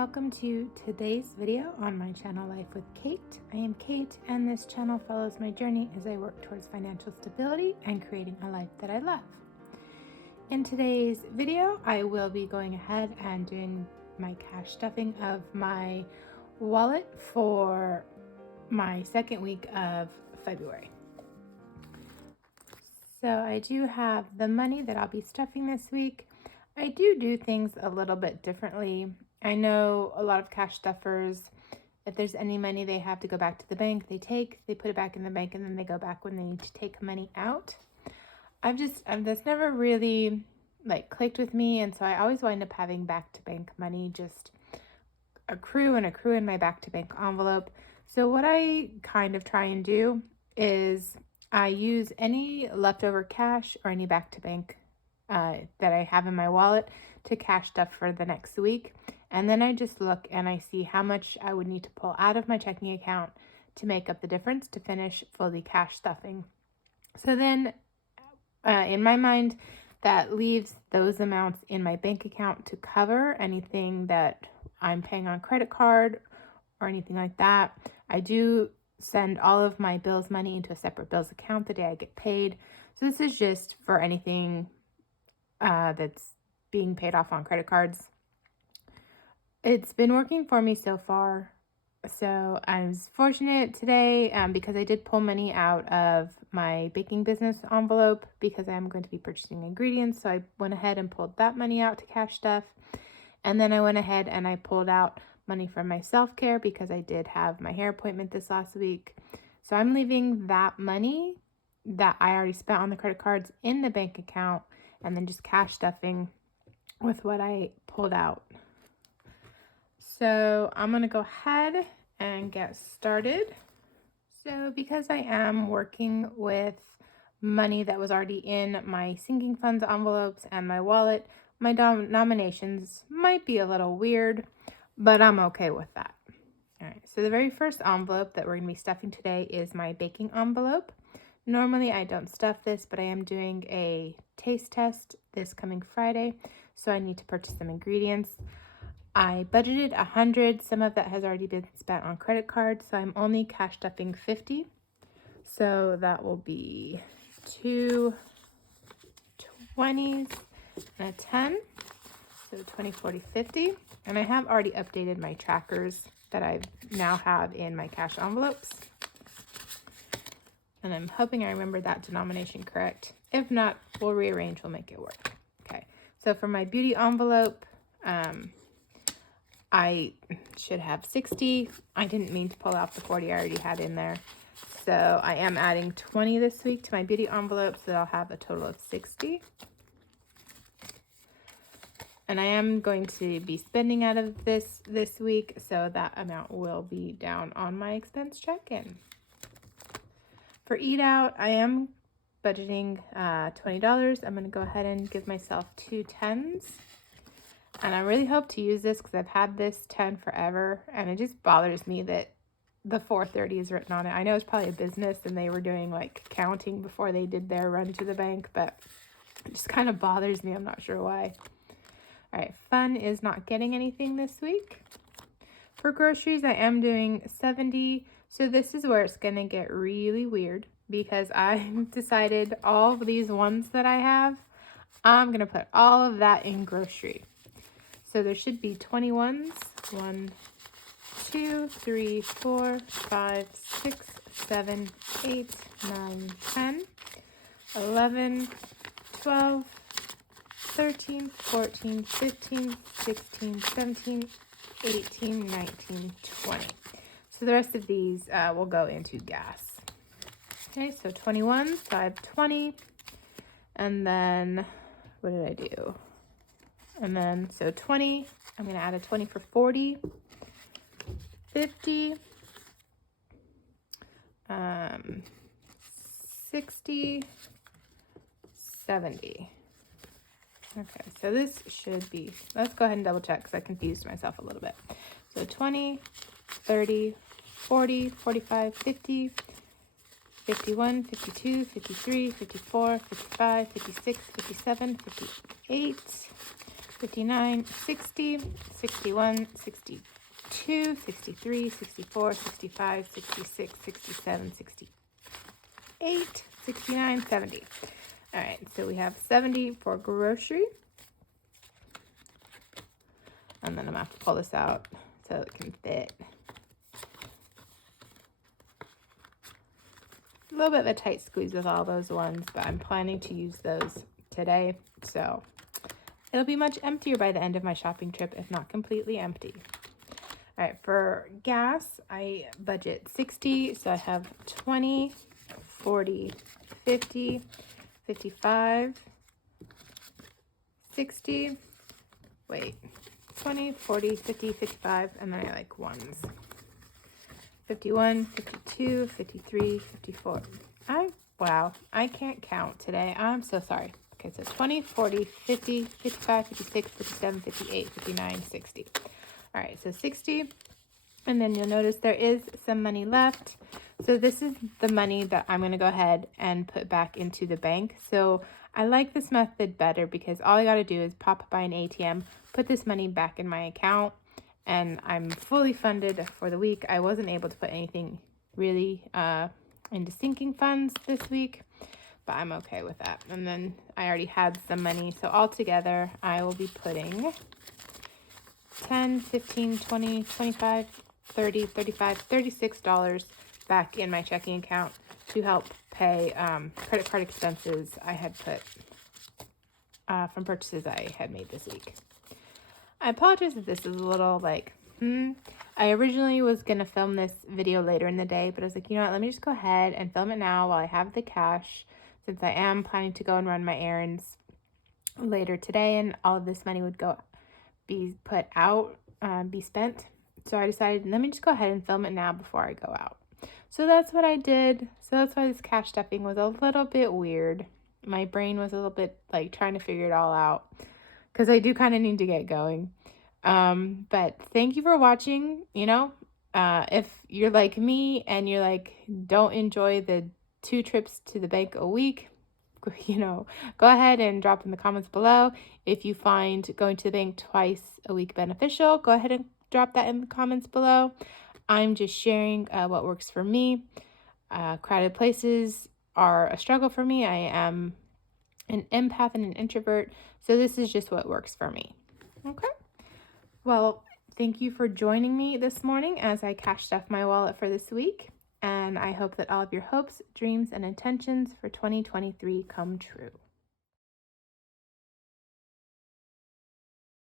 welcome to today's video on my channel Life with Kate. I am Kate and this channel follows my journey as I work towards financial stability and creating a life that I love. In today's video, I will be going ahead and doing my cash stuffing of my wallet for my second week of February. So I do have the money that I'll be stuffing this week. I do things a little bit differently. I know a lot of cash stuffers, if there's any money they have to go back to the bank, they put it back in the bank, and then they go back when they need to take money out. That's never really clicked with me, and so I always wind up having back to bank money just accrue in my back to bank envelope. So what I kind of try and do is I use any leftover cash or any back to bank that I have in my wallet to cash stuff for the next week. And then I just look and I see how much I would need to pull out of my checking account to make up the difference to finish fully cash stuffing. So then in my mind, that leaves those amounts in my bank account to cover anything that I'm paying on credit card or anything like that. I do send all of my bills money into a separate bills account the day I get paid. So this is just for anything that's being paid off on credit cards. It's been working for me so far. So I was fortunate today because I did pull money out of my baking business envelope because I'm going to be purchasing ingredients. So I went ahead and pulled that money out to cash stuff. And then I went ahead and I pulled out money from my self-care because I did have my hair appointment this last week. So I'm leaving that money that I already spent on the credit cards in the bank account and then just cash stuffing with what I pulled out. So I'm going to go ahead and get started. So because I am working with money that was already in my sinking funds envelopes and my wallet, my denominations might be a little weird, but I'm okay with that. All right, so the very first envelope that we're going to be stuffing today is my baking envelope. Normally I don't stuff this, but I am doing a taste test this coming Friday, so I need to purchase some ingredients. I budgeted $100. Some of that has already been spent on credit cards, so I'm only cash stuffing $50. So that will be 2 20s and a 10. So 20, 40, 50. And I have already updated my trackers that I now have in my cash envelopes. And I'm hoping I remember that denomination correct. If not, we'll rearrange, we'll make it work. Okay, so for my beauty envelope, I should have 60. I didn't mean to pull out the 40 I already had in there. So I am adding 20 this week to my beauty envelope, so I'll have a total of 60. And I am going to be spending out of this week, so that amount will be down on my expense check-in. For eat out, I am budgeting $20. I'm going to go ahead and give myself 2 10s. And I really hope to use this because I've had this 10 forever, and it just bothers me that the 430 is written on it. I know it's probably a business and they were doing counting before they did their run to the bank, but it just kind of bothers me. I'm not sure why. All right, fun is not getting anything this week. For groceries, I am doing 70. So this is where it's going to get really weird because I decided all of these ones that I have, I'm going to put all of that in grocery. So there should be 21s. 1, 2, 3, 4, 5, 6, 7, 8, 9, 10, 11, 12, 13, 14, 15, 16, 17, 18, 19, 20. So the rest of these will go into gas. Okay, so 21, so I have 20. And then, what did I do? And then, so 20, I'm going to add a 20 for 40, 50, 60, 70. Okay, so this should be, let's go ahead and double check because I confused myself a little bit. So 20, 30, 40, 45, 50, 51, 52, 53, 54, 55, 56, 57, 58, 59, 60, 61, 62, 63, 64, 65, 66, 67, 68, 69, 70. All right, so we have 70 for grocery. And then I'm gonna have to pull this out so it can fit. A little bit of a tight squeeze with all those ones, but I'm planning to use those today. So it'll be much emptier by the end of my shopping trip, if not completely empty. All right, for gas, I budget 60. So I have 20, 40, 50, 55, 60, wait, 20, 40, 50, 55, and then I like ones. 51, 52, 53, 54. Wow, I can't count today. I'm so sorry. Okay, so 20, 40, 50, 55, 56, 57, 58, 59, 60. All right, so 60. And then you'll notice there is some money left. So this is the money that I'm going to go ahead and put back into the bank. So I like this method better because all I got to do is pop by an ATM, put this money back in my account, and I'm fully funded for the week. I wasn't able to put anything really into sinking funds this week, but I'm okay with that. And then I already had some money. So altogether, I will be putting 10, 15, 20, 25, 30, 35, $36 back in my checking account to help pay credit card expenses I had put from purchases I had made this week. I apologize if this is a little like, I originally was going to film this video later in the day, but I was like, you know what, let me just go ahead and film it now while I have the cash, since I am planning to go and run my errands later today, and all of this money would be put out, be spent. So I decided, let me just go ahead and film it now before I go out. So that's what I did. So that's why this cash stuffing was a little bit weird. My brain was a little bit like trying to figure it all out because I do kind of need to get going. But thank you for watching. You know, if you're like me and you're like, don't enjoy the 2 trips to the bank a week, you know, go ahead and drop in the comments below. If you find going to the bank twice a week beneficial, go ahead and drop that in the comments below. I'm just sharing what works for me. Crowded places are a struggle for me. I am an empath and an introvert, so this is just what works for me. Okay. Well, thank you for joining me this morning as I cash stuff my wallet for this week. And I hope that all of your hopes, dreams, and intentions for 2023 come true.